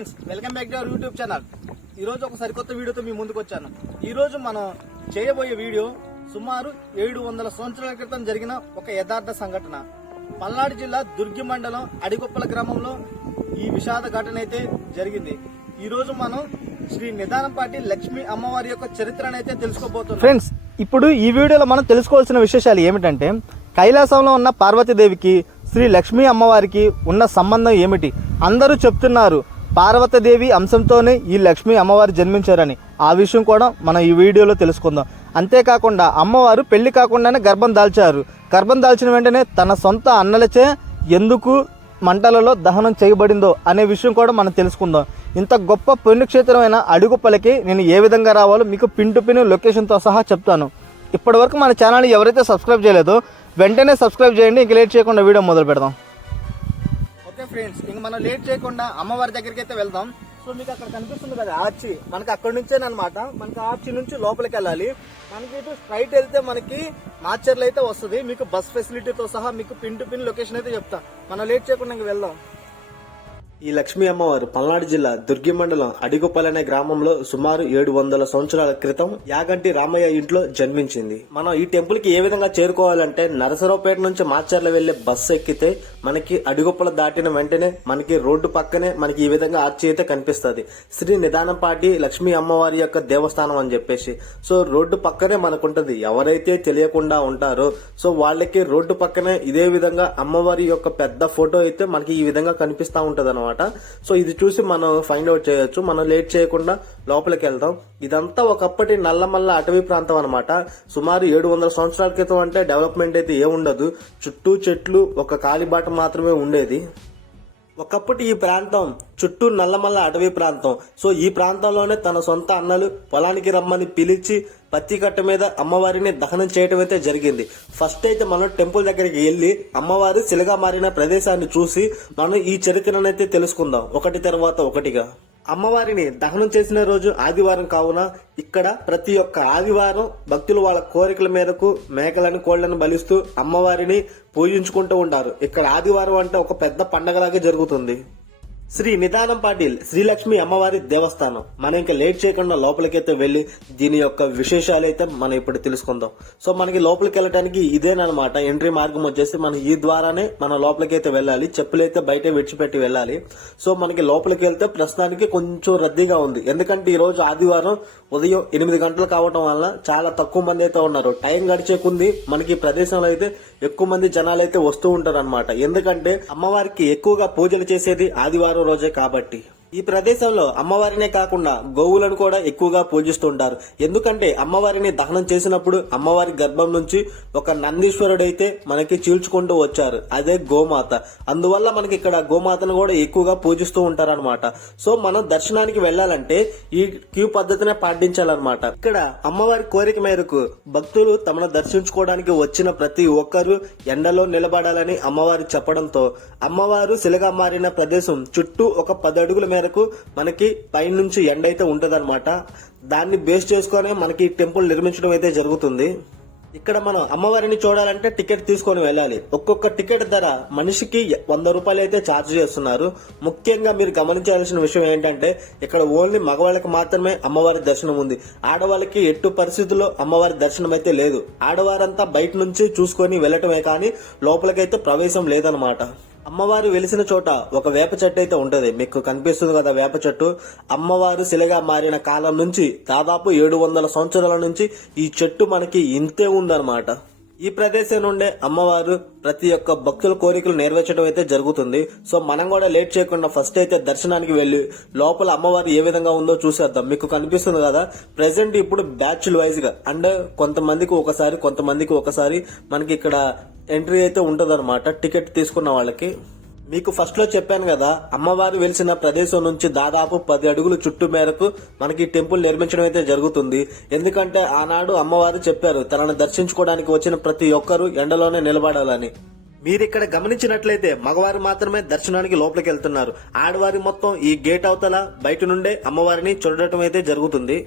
Friends, welcome back to our YouTube channel. ఈ రోజు ఒక సరికొత్త వీడియోతో మీ ముందుకు వచ్చాను. ఈ రోజు మనం చేయబోయే వీడియో సుమారు 700 సంవత్సరాల క్రితం జరిగిన ఒక యథార్థ సంఘటన. పల్నాడు జిల్లా దుర్గి మండలం అడిగొప్పల గ్రామంలో ఈ విషాద ఘటన అయితే జరిగింది. ఈ రోజు మనం శ్రీ నిదానంపాటి లక్ష్మీ అమ్మవారి యొక్క చరిత్రను అయితే తెలుసుకోబోతున్నాం. ఫ్రెండ్స్, ఇప్పుడు ఈ వీడియోలో మనం తెలుసుకోవాల్సిన విశేషాలు ఏమిటంటే, కైలాసంలో ఉన్న పార్వతీదేవికి శ్రీ లక్ష్మీ అమ్మవారికి ఉన్న సంబంధం ఏమిటి? అందరూ చెప్తున్నారు పార్వతీదేవి అంశంతోనే ఈ లక్ష్మీ అమ్మవారు జన్మించారని. ఆ విషయం కూడా మనం ఈ వీడియోలో తెలుసుకుందాం. అంతేకాకుండా అమ్మవారు పెళ్లి కాకుండానే గర్భం దాల్చారు. గర్భం దాల్చిన వెంటనే తన సొంత అన్నలచే ఎందుకు మంటలలో దహనం చేయబడిందో అనే విషయం కూడా మనం తెలుసుకుందాం. ఇంత గొప్ప పుణ్యక్షేత్రమైన అడిగొప్పలకి నేను ఏ విధంగా రావాలో మీకు పిన్ టు పిన్ లొకేషన్తో సహా చెప్తాను. ఇప్పటివరకు మన ఛానల్ని ఎవరైతే సబ్స్క్రైబ్ చేయలేదో వెంటనే సబ్స్క్రైబ్ చేయండి. ఇంక లేట్ చేయకుండా వీడియో మొదలు పెడదాం. ఓకే ఫ్రెండ్స్, ఇంక మనం లేట్ చేయకుండా అమ్మవారి దగ్గరికి అయితే వెళ్దాం. సో మీకు అక్కడ కనిపిస్తుంది కదా ఆర్చి, మనకి అక్కడ నుంచేనమాట. మనకి ఆర్చి నుంచి లోపలికి వెళ్ళాలి. మనకి ఇటు స్ట్రైట్ వెళ్తే మనకి మాచర్లు అయితే వస్తుంది. మీకు బస్ ఫెసిలిటీతో సహా మీకు పిన్ టు పిన్ లొకేషన్ అయితే చెప్తా. మనం లేట్ చేయకుండా ఇంక వెళ్దాం. ఈ లక్ష్మీ అమ్మవారు పల్నాడు జిల్లా దుర్గి మండలం అడిగొప్పల్ అనే గ్రామంలో సుమారు 700 సంవత్సరాల క్రితం యాగంటి రామయ్య ఇంట్లో జన్మించింది. మనం ఈ టెంపుల్ కి ఏ విధంగా చేరుకోవాలంటే, నరసరావుపేట నుంచి మాచర్ల వెళ్లే బస్సు ఎక్కితే మనకి అడిగొప్పల దాటిన వెంటనే మనకి రోడ్డు పక్కనే మనకి ఈ విధంగా ఆర్చి అయితే కనిపిస్తుంది. శ్రీ నిదానంపాటి లక్ష్మీ అమ్మవారి యొక్క దేవస్థానం అని చెప్పేసి. సో రోడ్డు పక్కనే మనకుంటది. ఎవరైతే తెలియకుండా ఉంటారో సో వాళ్ళకి రోడ్డు పక్కనే ఇదే విధంగా అమ్మవారి యొక్క పెద్ద ఫోటో అయితే మనకి ఈ విధంగా కనిపిస్తా ఉంటది అనమాట. సో ఇది చూసి మనం ఫైండ్ అవుట్ చేయొచ్చు. మనం లేట్ చేయకుండా లోపలికి వెళ్దాం. ఇదంతా ఒకప్పటి నల్లమల్ల అటవీ ప్రాంతం అనమాట. సుమారు 700 సంవత్సరాల క్రితం అంటే డెవలప్మెంట్ అయితే ఏముండదు. చుట్టూ చెట్లు, ఒక కాలిబాట మాత్రమే ఉండేది. ఒకప్పుడు ఈ ప్రాంతం చుట్టూ నల్లమల్ల అటవీ ప్రాంతం. సో ఈ ప్రాంతంలోనే తన సొంత అన్నలు పొలానికి రమ్మని పిలిచి పత్తి కట్ట మీద అమ్మవారిని దహనం చేయటం అయితే జరిగింది. ఫస్ట్ అయితే మనం టెంపుల్ దగ్గరికి వెళ్లి అమ్మవారు శిలగా మారిన ప్రదేశాన్ని చూసి మనం ఈ చరిత్రనైతే తెలుసుకుందాం, ఒకటి తర్వాత ఒకటిగా. అమ్మవారిని దహనం చేసిన రోజు ఆదివారం కావున ఇక్కడ ప్రతి ఒక్క ఆదివారం భక్తులు వాళ్ళ కోరికల మేరకు మేకలను, కోళ్లను బలిస్తూ అమ్మవారిని పూజించుకుంటూ ఉంటారు. ఇక్కడ ఆదివారం అంటే ఒక పెద్ద పండగలాగే జరుగుతుంది. శ్రీ నిదానంపాటి శ్రీలక్ష్మి అమ్మవారి దేవస్థానం. మనం ఇంకా లేట్ చేయకుండా లోపలికైతే వెళ్లి దీని యొక్క విశేషాలైతే మనం ఇప్పుడు తెలుసుకుందాం. సో మనకి లోపలికి వెళ్ళడానికి ఇదేనమాట ఎంట్రీ మార్గం వచ్చేసి. మనం ఈ ద్వారానే మన లోపలికైతే వెళ్ళాలి. చెప్పులైతే బయట విడిచిపెట్టి వెళ్ళాలి. సో మనకి లోపలికి వెళ్తే ప్రస్తుతానికి కొంచెం రద్దీగా ఉంది. ఎందుకంటే ఈ రోజు ఆదివారం ఉదయం 8 గంటలు కావడం వల్ల చాలా తక్కువ మంది అయితే ఉన్నారు. టైం గడిచే కొంది మనకి ప్రదేశంలో అయితే ఎక్కువ మంది జనాలు అయితే వస్తూ ఉంటారు అనమాట. ఎందుకంటే అమ్మవారికి ఎక్కువగా పూజలు చేసేది ఆదివారం రోజే కాబట్టి. ఈ ప్రదేశంలో అమ్మవారినే కాకుండా గోవులను కూడా ఎక్కువగా పూజిస్తుంటారు. ఎందుకంటే అమ్మవారిని దహనం చేసినప్పుడు అమ్మవారి గర్భం నుంచి ఒక నందీశ్వరుడైతే మనకి చీల్చుకుంటూ వచ్చారు. అదే గోమాత. అందువల్ల మనకి ఇక్కడ గోమాతను కూడా ఎక్కువగా పూజిస్తూ ఉంటారనమాట. సో మనం దర్శనానికి వెళ్లాలంటే ఈ క్యూ పద్ధతినే పాటించాలన్నమాట. ఇక్కడ అమ్మవారి కోరిక మేరకు భక్తులు తమను దర్శించుకోవడానికి వచ్చిన ప్రతి ఒక్కరూ ఎండలో నిలబడాలని అమ్మవారు చెప్పడంతో అమ్మవారు శిలగా మారిన ప్రదేశం చుట్టూ ఒక 10 అడుగుల మేరకు మనకి పైనుంచి ఎండ అయితే ఉంటదన్నమాట. దాన్ని బేస్ చేసుకునే మనకి టెంపుల్ నిర్మించడం అయితే జరుగుతుంది. ఇక్కడ మనం అమ్మవారిని చూడాలంటే టికెట్ తీసుకొని వెళ్ళాలి. ఒక్కొక్క టికెట్ ధర మనిషికి 100 రూపాయలు అయితే ఛార్జ్ చేస్తున్నారు. ముఖ్యంగా మీరు గమనించాల్సిన విషయం ఏంటంటే, ఇక్కడ ఓన్లీ మగవాళ్ళకి మాత్రమే అమ్మవారి దర్శనం ఉంది. ఆడవాళ్ళకి ఎట్టు పరిస్థితుల్లో అమ్మవారి దర్శనం అయితే లేదు. ఆడవారంతా బయట నుంచి చూసుకొని వెళ్ళటమే కానీ లోపలికైతే ప్రవేశం లేదనమాట. అమ్మవారు వెలిసిన చోట ఒక వేప చెట్టు అయితే ఉంటది. మీకు కనిపిస్తుంది కదా వేప చెట్టు. అమ్మవారు శిలగా మారిన కాలం నుంచి దాదాపు 700 సంవత్సరాల నుంచి ఈ చెట్టు మనకి ఇంతే ఉందన్నమాట. ఈ ప్రదేశం నుండే అమ్మవారు ప్రతి ఒక్క భక్తుల కోరికలు నెరవేర్చడం అయితే జరుగుతుంది. సో మనం కూడా లేట్ చేయకుండా ఫస్ట్ అయితే దర్శనానికి వెళ్లి లోపల అమ్మవారు ఏ విధంగా ఉందో చూసేద్దాం. మీకు కనిపిస్తుంది కదా ప్రెసెంట్ ఇప్పుడు బ్యాచ్ వైజ్ గా అంటే కొంతమందికి ఒకసారి మనకి ఇక్కడ ఎంట్రీ అయితే ఉంటదన్నమాట టికెట్ తీసుకున్న వాళ్ళకి. మీకు ఫస్ట్ లో చెప్పాను కదా, అమ్మవారు వెలిసిన ప్రదేశం నుంచి దాదాపు 10 అడుగులు చుట్టూ మేరకు మనకి టెంపుల్ నిర్మించడం అయితే జరుగుతుంది. ఎందుకంటే ఆనాడు అమ్మవారు చెప్పారు తనను దర్శించుకోవడానికి వచ్చిన ప్రతి ఒక్కరూ ఎండలోనే నిలబడాలని. మీరిక్కడ గమనించినట్లయితే మగవారు మాత్రమే దర్శనానికి లోపలికి వెళ్తున్నారు. ఆడవారి మొత్తం ఈ గేట్ అవతల బయట నుండే అమ్మవారిని చూడటం అయితే జరుగుతుంది.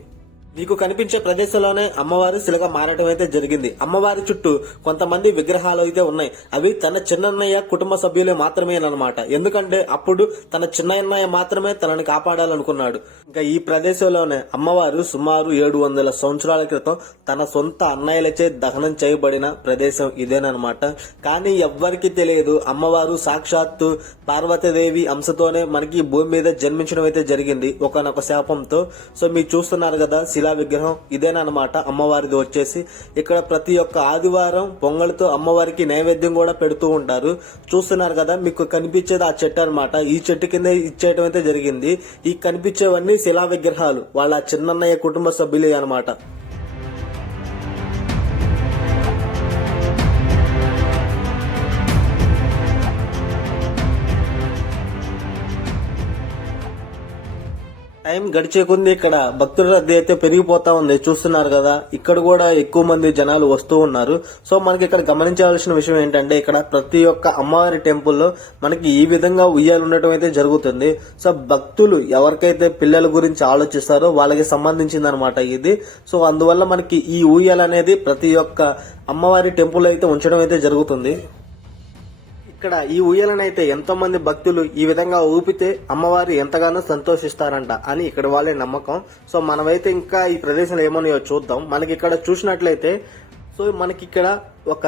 మీకు కనిపించే ప్రదేశంలోనే అమ్మవారు శిలగా మారటం అయితే జరిగింది. అమ్మవారి చుట్టూ కొంతమంది విగ్రహాలు అయితే ఉన్నాయి. అవి తన చిన్నన్నయ్య కుటుంబ సభ్యులే మాత్రమేనమాట. ఎందుకంటే అప్పుడు తన చిన్నన్నయ్య మాత్రమే తనని కాపాడాలనుకున్నాడు. ఇంకా ఈ ప్రదేశంలోనే అమ్మవారు సుమారు 700 సంవత్సరాల క్రితం తన సొంత అన్నయ్యలచే దహనం చేయబడిన ప్రదేశం ఇదేనమాట. కానీ ఎవ్వరికి తెలియదు అమ్మవారు సాక్షాత్తు పార్వతీదేవి అంశతోనే మనకి ఈ భూమి మీద జన్మించడం అయితే జరిగింది ఒకనొక శాపంతో. సో మీరు చూస్తున్నారు కదా శిలా విగ్రహం ఇదేనమాట అమ్మవారిది వచ్చేసి. ఇక్కడ ప్రతి ఒక్క ఆదివారం పొంగల్తో అమ్మవారికి నైవేద్యం కూడా పెడుతూ ఉంటారు. చూస్తున్నారు కదా మీకు కనిపించేది ఆ చెట్టు అనమాట. ఈ చెట్టు కింద ఇచ్చేయటం అయితే జరిగింది. ఈ కనిపించేవన్నీ శిలా విగ్రహాలు వాళ్ళ చిన్నన్నయ్య కుటుంబ సభ్యులే అనమాట. టైం గడిచే కొద్ది ఇక్కడ భక్తుల రద్దీ అయితే పెరిగిపోతా ఉంది. చూస్తున్నారు కదా ఇక్కడ కూడా ఎక్కువ మంది జనాలు వస్తూ ఉన్నారు. సో మనకి ఇక్కడ గమనించవలసిన విషయం ఏంటంటే ఇక్కడ ప్రతి ఒక్క అమ్మవారి టెంపుల్లో మనకి ఈ విధంగా ఉయ్యాలు ఉండటం అయితే జరుగుతుంది. సో భక్తులు ఎవరికైతే పిల్లల గురించి ఆలోచిస్తారో వాళ్ళకి సంబంధించింది అనమాట ఇది. సో అందువల్ల మనకి ఈ ఉయ్యాలు అనేది ప్రతి ఒక్క అమ్మవారి టెంపుల్ అయితే ఉంచడం అయితే జరుగుతుంది. ఇక్కడ ఈ ఊయలనైతే ఎంతో మంది భక్తులు ఈ విధంగా ఊపితే అమ్మవారు ఎంతగానో సంతోషిస్తారంట అని ఇక్కడ వాళ్ళే నమ్మకం. సో మనమైతే ఇంకా ఈ ప్రదేశంలో ఏమన్నాయో చూద్దాం. మనకి ఇక్కడ చూసినట్లయితే సో మనకి ఇక్కడ ఒక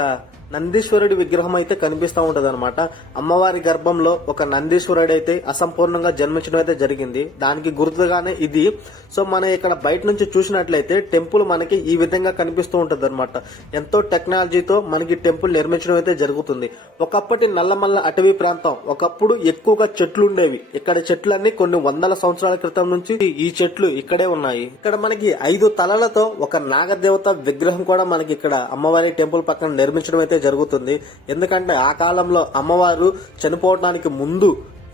నందీశ్వరుడి విగ్రహం అయితే కనిపిస్తూ ఉంటది అనమాట. అమ్మవారి గర్భంలో ఒక నందీశ్వరుడు అయితే అసంపూర్ణంగా జన్మించడం అయితే జరిగింది. దానికి గుర్తుగానే ఇది. సో మనం ఇక్కడ బయట నుంచి చూసినట్లయితే టెంపుల్ మనకి ఈ విధంగా కనిపిస్తూ ఉంటది అనమాట. ఎంతో టెక్నాలజీతో మనకి టెంపుల్ నిర్మించడం అయితే జరుగుతుంది. ఒకప్పటి నల్లమల్ల అటవీ ప్రాంతం ఒకప్పుడు ఎక్కువగా చెట్లు ఉండేవి. ఇక్కడ చెట్లన్నీ కొన్ని వందల సంవత్సరాల క్రితం నుంచి ఈ చెట్లు ఇక్కడే ఉన్నాయి. ఇక్కడ మనకి 5 తలలతో ఒక నాగదేవత విగ్రహం కూడా మనకి ఇక్కడ అమ్మవారి టెంపుల్ పక్కన నిర్మించడం అయితే జరుగుతుంది. ఎందుకంటే ఆ కాలంలో అమ్మవారు చనిపోవడానికి ముందు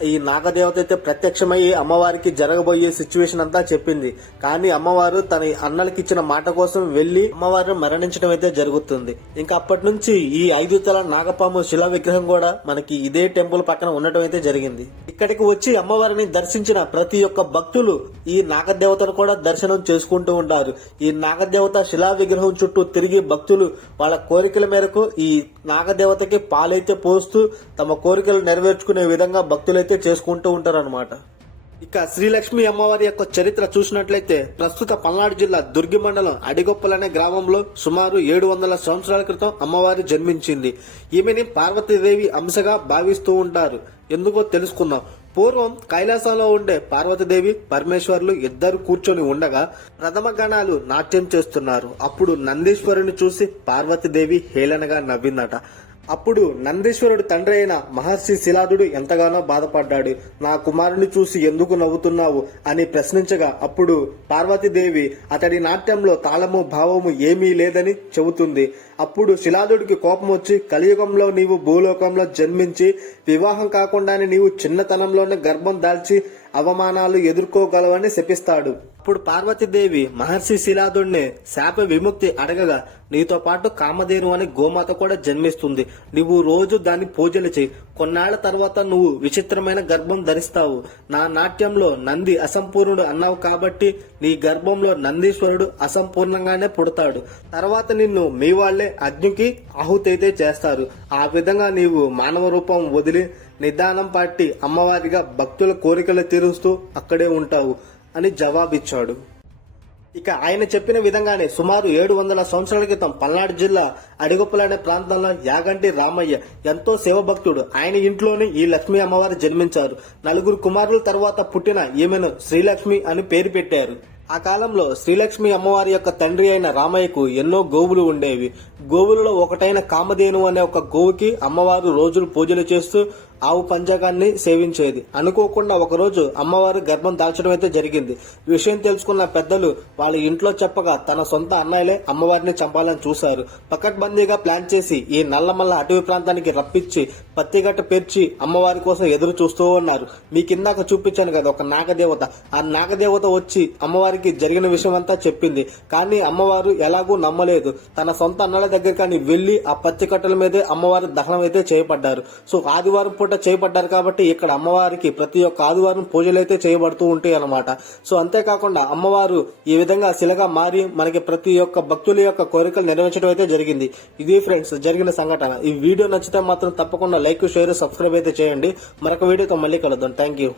ఈ నాగదేవత అయితే ప్రత్యక్షమయ్యి అమ్మవారికి జరగబోయే సిచ్యువేషన్ అంతా చెప్పింది. కానీ అమ్మవారు తన అన్నలకి ఇచ్చిన మాట కోసం వెళ్లి అమ్మవారు మరణించడం అయితే జరుగుతుంది. ఇంకా అప్పటి నుంచి ఈ 5 తల నాగపాము శిలా విగ్రహం కూడా మనకి ఇదే టెంపుల్ పక్కన ఉండటం అయితే జరిగింది. ఇక్కడికి వచ్చి అమ్మవారిని దర్శించిన ప్రతి ఒక్క భక్తులు ఈ నాగదేవతను కూడా దర్శనం చేసుకుంటూ ఉంటారు. ఈ నాగదేవత శిలా విగ్రహం చుట్టూ తిరిగి భక్తులు వాళ్ళ కోరికల మేరకు ఈ నాగదేవతకి పాలైతే పోస్తూ తమ కోరికలు నెరవేర్చుకునే విధంగా భక్తులైతే చేసుకుంటూ ఉంటారు అనమాట. ఇక శ్రీలక్ష్మి అమ్మవారి యొక్క చరిత్ర చూసినట్లయితే ప్రస్తుత పల్నాడు జిల్లా దుర్గి మండలం అడిగొప్పల్ అనే గ్రామంలో సుమారు 700 సంవత్సరాల క్రితం అమ్మవారి జన్మించింది. ఈమెని పార్వతీదేవి అంశగా భావిస్తూ ఉంటారు. ఎందుకో తెలుసుకుందాం. పూర్వం కైలాసంలో ఉండే పార్వతీదేవి పరమేశ్వరులు ఇద్దరు కూర్చొని ఉండగా ప్రథమ గణాలు నాట్యం చేస్తున్నారు. అప్పుడు నందీశ్వరుని చూసి పార్వతీదేవి హేళనగా నవ్విందట. అప్పుడు నందీశ్వరుడు తండ్రి అయిన మహర్షి శిలాదుడు ఎంతగానో బాధపడ్డాడు. నా కుమారుని చూసి ఎందుకు నవ్వుతున్నావు అని ప్రశ్నించగా అప్పుడు పార్వతీదేవి అతడి నాట్యంలో తాళము భావము ఏమీ లేదని చెబుతుంది. అప్పుడు శిలాదుడికి కోపం వచ్చి కలియుగంలో నీవు భూలోకంలో జన్మించి వివాహం కాకుండానే నీవు చిన్నతనంలోనే గర్భం దాల్చి అవమానాలు ఎదుర్కోగలవని శపిస్తాడు. అప్పుడు పార్వతీదేవి మహర్షి శిలాదుడిని శాప విముక్తి అడగగా నీతో పాటు కామధేను అనే గోమాత కూడా జన్మిస్తుంది. నువ్వు రోజు దాని పూజలు చేయి. కొన్నాళ్ల తర్వాత నువ్వు విచిత్రమైన గర్భం ధరిస్తావు. నా నాట్యంలో నంది అసంపూర్ణుడు అన్నావు కాబట్టి నీ గర్భంలో నందీశ్వరుడు అసంపూర్ణంగానే పుడతాడు. తర్వాత నిన్ను మీ వాళ్లే అగ్నికి ఆహుతైతే చేస్తారు. ఆ విధంగా నీవు మానవ రూపం వదిలి నిదానం పాటి అమ్మవారిగా భక్తుల కోరికలు తీరుస్తూ అక్కడే ఉంటావు అని జవాబిచ్చాడు. ఇక ఆయన చెప్పిన విధంగానే సుమారు 700 సంవత్సరాల క్రితం పల్నాడు జిల్లా అడిగొప్పల అనే ప్రాంతంలో యాగంటి రామయ్య ఎంతో శివభక్తుడు. ఆయన ఇంట్లోనే ఈ లక్ష్మీ అమ్మవారు జన్మించారు. 4 కుమారుల తర్వాత పుట్టిన ఈమెను శ్రీలక్ష్మి అని పేరు పెట్టారు. ఆ కాలంలో శ్రీలక్ష్మి అమ్మవారి యొక్క తండ్రి అయిన రామయ్యకు ఎన్నో గోవులు ఉండేవి. గోవులలో ఒకటైన కామధేను అనే ఒక గోవుకి అమ్మవారు రోజులు పూజలు చేస్తూ ఆవు పంచకాన్ని సేవించేది. అనుకోకుండా ఒకరోజు అమ్మవారు గర్భం దాల్చడం అయితే జరిగింది. విషయం తెలుసుకున్న పెద్దలు వాళ్ళ ఇంట్లో చెప్పగా తన సొంత అన్నయ్యలే అమ్మవారిని చంపాలని చూశారు. పకడ్బందీగా ప్లాన్ చేసి ఈ నల్లమల్ల అటవీ ప్రాంతానికి రప్పించి పత్తిగట్ట పేర్చి అమ్మవారి కోసం ఎదురు చూస్తూ ఉన్నారు. మీ కిందాక చూపించాను కదా ఒక నాగదేవత. ఆ నాగదేవత వచ్చి అమ్మవారికి జరిగిన విషయం అంతా చెప్పింది. కానీ అమ్మవారు ఎలాగూ నమ్మలేదు. తన సొంత అన్నల దగ్గర కానీ వెళ్లి ఆ పత్తి కట్టల మీదే అమ్మవారి దహనం అయితే చేయబడ్డారు. సో ఆదివారం పూట పూట చేయబడ్డారు కాబట్టి ఇక్కడ అమ్మవారికి ప్రతి ఒక్క ఆదివారం పూజలైతే చేయబడుతూ ఉంటాయి అన్నమాట. సో అంతేకాకుండా అమ్మవారు ఈ విధంగా శిలగా మారి మనకి ప్రతి ఒక్క భక్తుల యొక్క కోరికలు నెరవేర్చడం అయితే జరిగింది. ఇది ఫ్రెండ్స్ జరిగిన సంఘటన. ఈ వీడియో నచ్చితే మాత్రం తప్పకుండా లైక్, షేర్, సబ్స్క్రైబ్ అయితే చేయండి. మరొక వీడియోతో మళ్ళీ కలుద్దాం. Thank you.